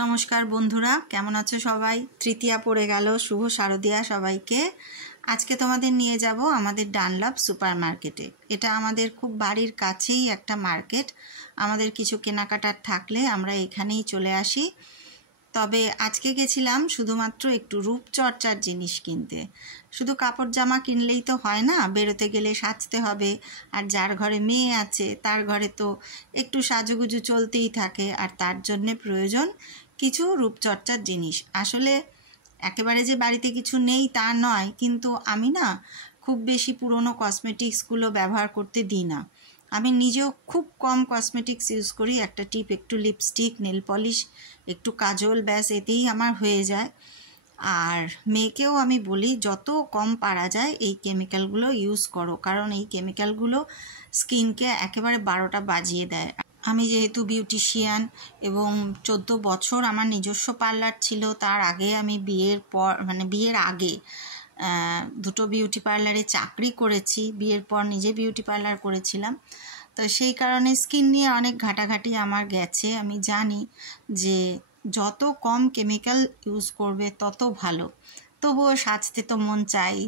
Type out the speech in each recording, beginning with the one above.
নমস্কার বন্ধুরা, কেমন আছো সবাই? তৃতীয়া পড়ে গেল, শুভ শারদিয়া সবাইকে। আজকে তোমাদের নিয়ে যাব আমাদের ডানলপ সুপার মার্কেটে। এটা আমাদের খুব বাড়ির কাছেই একটা মার্কেট। আমাদের কিছু কেনাকাটার থাকলে আমরা এখানেই চলে আসি। তবে আজকে গেছিলাম শুধুমাত্র একটু রূপচর্চার জিনিস কিনতে। শুধু কাপড় জামা কিনলেই তো হয় না, বেরোতে গেলে সাজতে হবে। আর যার ঘরে মেয়ে আছে তার ঘরে তো একটু সাজুগুজু চলতেই থাকে, আর তার জন্যে প্রয়োজন কিছু রূপচর্চার জিনিস। আসলে একেবারে যে বাড়িতে কিছু নেই তা নয়, কিন্তু আমি না খুব বেশি পুরনো কসমেটিক্সগুলো ব্যবহার করতে দিই না। আমি নিজেও খুব কম কসমেটিক্স ইউজ করি। একটা টিপ, একটু লিপস্টিক, নেল পলিশ, একটু কাজল, ব্যাস এতেই আমার হয়ে যায়। আর মেয়েকেও আমি বলি যত কম পারা যায় এই কেমিক্যালগুলো ইউজ করো, কারণ এই কেমিক্যালগুলো স্কিনকে একেবারে 12টা বাজিয়ে দেয়। আমি যেহেতু বিউটিশিয়ান এবং 14 বছর আমার নিজস্ব পার্লার ছিল, তার আগে আমি বিয়ের আগে দুটো বিউটি পার্লারে চাকরি করেছি, বিয়ের পর নিজে বিউটি পার্লার করেছিলাম। তো সেই কারণে স্কিন নিয়ে অনেক ঘাটাঘাটি আমার গেছে। আমি জানি যে যত কম কেমিক্যাল ইউজ করবে তত ভালো। তবুও সাজতে তো মন চাই,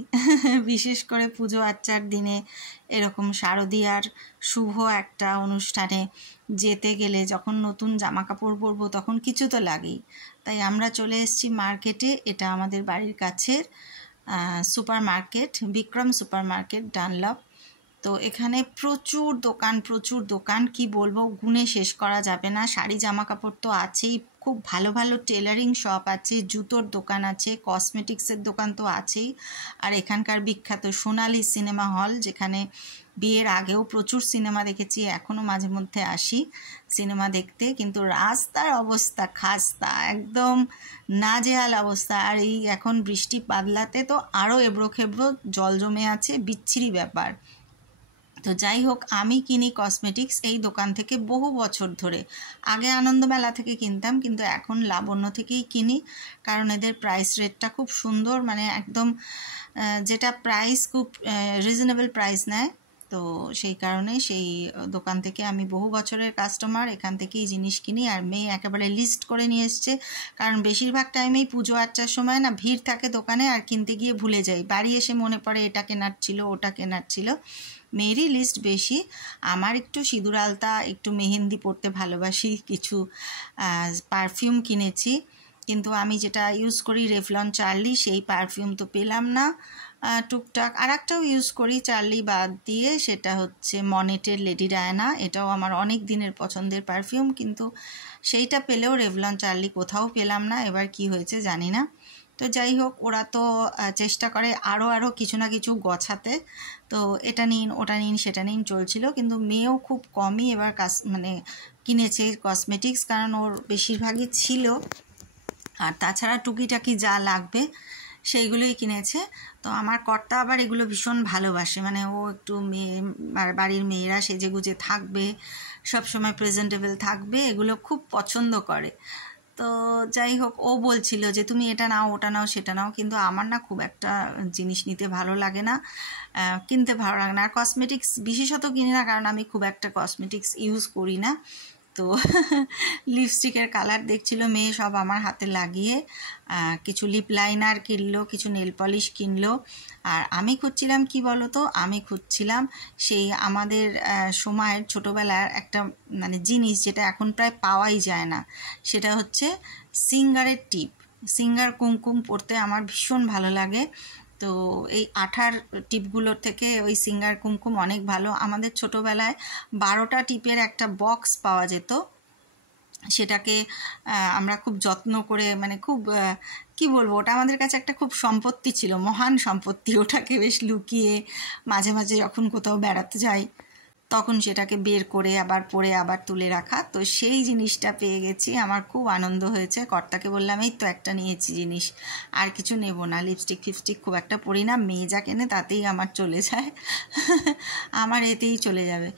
বিশেষ করে পুজো আচ্চার দিনে, এরকম শারদীয়ার শুভ একটা অনুষ্ঠানে যেতে গেলে যখন নতুন জামা কাপড় পরবো তখন কিছু তো লাগেই। তাই আমরা চলে এসেছি মার্কেটে। এটা আমাদের বাড়ির কাছের super market, Vikram super market, Dunlop. তো এখানে প্রচুর দোকান, কি বলবো, গুণে শেষ করা যাবে না। শাড়ি জামা কাপড় তো আছেই, খুব ভালো ভালো টেলারিং শপ আছে, জুতোর দোকান আছে, কসমেটিক্সের দোকান তো আছেই। আর এখানকার বিখ্যাত সোনালী সিনেমা হল, যেখানে বিয়ের আগেও প্রচুর সিনেমা দেখেছি, এখনও মাঝে মধ্যে আসি সিনেমা দেখতে। কিন্তু রাস্তার অবস্থা খাস্তা, একদম নাজেহাল অবস্থা। আর এই এখন বৃষ্টি বাদলাতে তো আরও এবড়ো খেবড়ো, জল জমে আছে, বিচ্ছিরি ব্যাপার। তো যাই হোক, আমি কিনি কসমেটিক্স এই দোকান থেকে বহু বছর ধরে। আগে আনন্দমেলা থেকে কিনতাম, কিন্তু এখন লাবণ্য থেকেই কিনি, কারণ এদের প্রাইস রেটটা খুব সুন্দর, মানে একদম যেটা প্রাইস খুব রিজনেবল প্রাইস নেয়। তো সেই কারণে সেই দোকান থেকে আমি বহু বছরের কাস্টমার, এখান থেকেই জিনিস কিনি। আর মেয়ে একেবারে লিস্ট করে নিয়ে এসছে, কারণ বেশিরভাগ টাইমেই পুজো আচ্চার সময় না ভিড় থাকে দোকানে, আর কিনতে গিয়ে ভুলে যাই। বাড়ি এসে মনে পড়ে এটা কেনার ছিল, ওটা কেনার ছিল। মেয়েরই লিস্ট বেশি, আমার একটু সিঁদুর আলতা, একটু মেহেন্দি পরতে ভালোবাসি। কিছু পারফিউম কিনেছি, কিন্তু আমি যেটা ইউজ করি রেভলন চার্লি, সেই পারফিউম তো পেলাম না। টুকটাক আর একটাও ইউজ করি চার্লি বাদ দিয়ে, সেটা হচ্ছে মনেটের লেডি ডায়ানা। এটাও আমার অনেক দিনের পছন্দের পারফিউম, কিন্তু সেইটা পেলেও রেভলন চার্লি কোথাও পেলাম না। এবার কি হয়েছে জানি না। তো যাই হোক, ওরা তো চেষ্টা করে আরও কিছু না কিছু গছাতে। তো এটা নিন, ওটা নিন, সেটা নিন চলছিল। কিন্তু মেয়েও খুব কমই এবার কিনেছে কসমেটিক্স, কারণ ওর বেশিরভাগই ছিল। আর তাছাড়া টুকিটাকি যা লাগবে সেইগুলোই কিনেছে। তো আমার কর্তা আবার এগুলো ভীষণ ভালোবাসে, মানে ও একটু বাড়ির মেয়েরা সেজেগুজে থাকবে, সবসময় প্রেজেন্টেবল থাকবে, এগুলো খুব পছন্দ করে। তো যাই হোক, ও বলছিল যে তুমি এটা নাও, ওটা নাও, সেটা নাও, কিন্তু আমার না খুব একটা জিনিস নিতে ভালো লাগে না, কিনতে ভালো লাগে না। আর কসমেটিক্স বিশেষত কিনি না, কারণ আমি খুব একটা কসমেটিক্স ইউজ করি না। তো লিপস্টিকের কালার দেখছিল মেয়ে, সব আমার হাতে লাগিয়ে কিছু লিপ লাইনার কিনলো, কিছু নেল পলিশ কিনলো। আর আমি খুঁজছিলাম কি বলো তো, আমি খুঁজছিলাম সেই আমাদের সময়ের ছোটোবেলার একটা মানে জিনিস, যেটা এখন প্রায় পাওয়াই যায় না। সেটা হচ্ছে সিঙ্গারের টিপ। সিঙ্গার কুমকুম পরতে আমার ভীষণ ভালো লাগে। তো এই আঠার টিপগুলোর থেকে ওই সিঙ্গার কুমকুম অনেক ভালো। আমাদের ছোটোবেলায় 12টা টিপের একটা বক্স পাওয়া যেত, সেটাকে আমরা খুব যত্ন করে, মানে খুব কি বলবো, ওটা আমাদের কাছে একটা খুব সম্পত্তি ছিল, মহান সম্পত্তি। ওটাকে বেশ লুকিয়ে মাঝে মাঝে যখন কোথাও বেড়াতে যাই তখন সেটাকে বের করে আবার পরে আবার তুলে রাখা। তো সেই জিনিসটা পেয়ে গেছি, আমার খুব আনন্দ হয়েছে। কর্তাকে বললাম এই তো একটা নিয়েছি জিনিস, আর কিছু নেব না। লিপস্টিক ফিপস্টিক খুব একটা পরি না, মেয়ে যা কেনে তাতেই আমার চলে যায়, আমার এতেই চলে যাবে।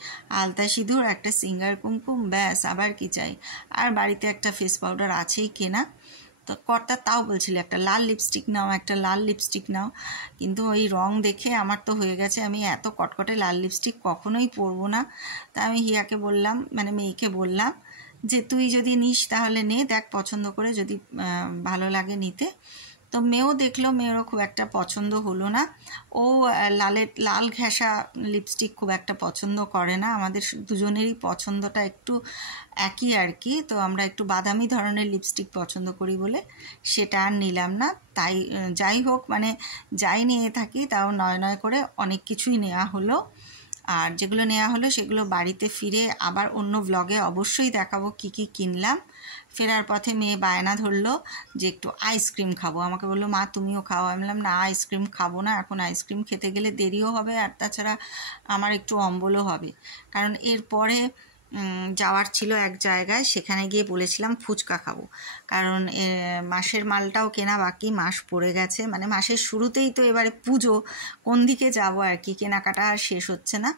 আলতা সিঁদুর, একটা সিঙ্গার কুমকুম, ব্যাস, আবার কি চাই। আর বাড়িতে একটা ফেস পাউডার আছেই কেনা। তো কর্তা তাও বলছিল একটা লাল লিপস্টিক নাও, একটা লাল লিপস্টিক নাও, কিন্তু ওই রং দেখে আমার তো হয়ে গেছে, আমি এত কটকটে লাল লিপস্টিক কখনোই পরবো না। তা আমি হিয়াকে বললাম, মানে মেয়েকে বললাম যে তুই যদি নিস তাহলে নে, দেখ পছন্দ করে, যদি ভালো লাগে নিতে। তো মেয়েও দেখলো, মেয়েরও খুব একটা পছন্দ হলো না। ও লাল ঘেঁষা লিপস্টিক খুব একটা পছন্দ করে না। আমাদের দুজনেরই পছন্দটা একটু একই আর কি। তো আমরা একটু বাদামি ধরনের লিপস্টিক পছন্দ করি বলে সেটা আর নিলাম না। তাই যাই হোক, মানে যাই নিয়ে থাকি তাও নয় করে অনেক কিছুই নেওয়া হলো। আর যেগুলো নেওয়া হলো সেগুলো বাড়িতে ফিরে আবার অন্য ব্লগে অবশ্যই দেখাবো কী কী কিনলাম। ফেরার পথে মেয়ে বায়না ধরলো যে একটু আইসক্রিম খাবো। আমাকে বললো, মা তুমিও খাও। আমি বললাম না, আইসক্রিম খাবো না, এখন আইসক্রিম খেতে গেলে দেরিও হবে, আর তাছাড়া আমার একটু অম্বলও হবে। কারণ এরপরে যাওয়ার ছিল এক জায়গায়, সেখানে গিয়ে বলেছিলাম ফুচকা খাবো। কারণ মাসের মালটাও কেনা বাকি, মাস পড়ে গেছে, মানে মাসের শুরুতেই তো এবারে পুজো, কোন দিকে যাবো আর কি, কেনাকাটা আর শেষ হচ্ছে না।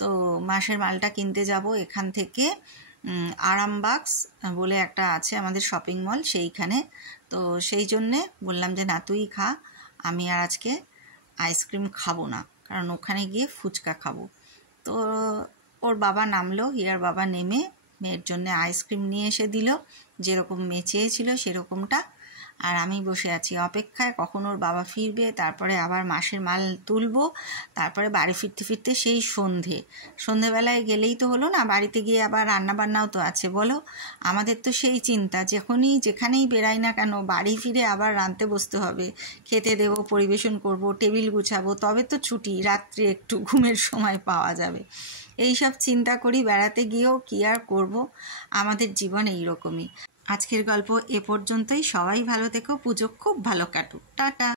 তো মাসের মালটা কিনতে যাব এখান থেকে আরামবাগস বলে একটা আছে আমাদের শপিং মল, সেইখানে। তো সেই জন্যে বললাম যে না তুই খা, আমি আর আজকে আইসক্রিম খাবো না, কারণ ওখানে গিয়ে ফুচকা খাবো। তো ওর বাবা নামলো, হিয়ার বাবা নেমে মেয়ের জন্য আইসক্রিম নিয়ে এসে দিল, যেরকম মেয়ে চেয়েছিল সেরকমটা। আর আমি বসে আছি অপেক্ষায়, কখন ওর বাবা ফিরবে, তারপরে আবার মাসের মাল তুলবো, তারপরে বাড়ি ফিরতে ফিরতে সেই সন্ধেবেলায় গেলেই তো হলো না, বাড়িতে গিয়ে আবার রান্নাবান্নাও তো আছে বলো। আমাদের তো সেই চিন্তা, যেখানেই বেরাই না কেন বাড়ি ফিরে আবার রাঁধতে বসতে হবে, খেতে দেবো, পরিবেশন করব, টেবিল গুছাবো, তবে তো ছুটি, রাত্রে একটু ঘুমের সময় পাওয়া যাবে। এই সব চিন্তা করি বেড়াতে গিয়েও, কি আর করব, আমাদের জীবন এইরকমই। আজকের গল্প এ পর্যন্তই। সবাই ভালো থেকো, পুজো খুব ভালো কাটুক, টাটা।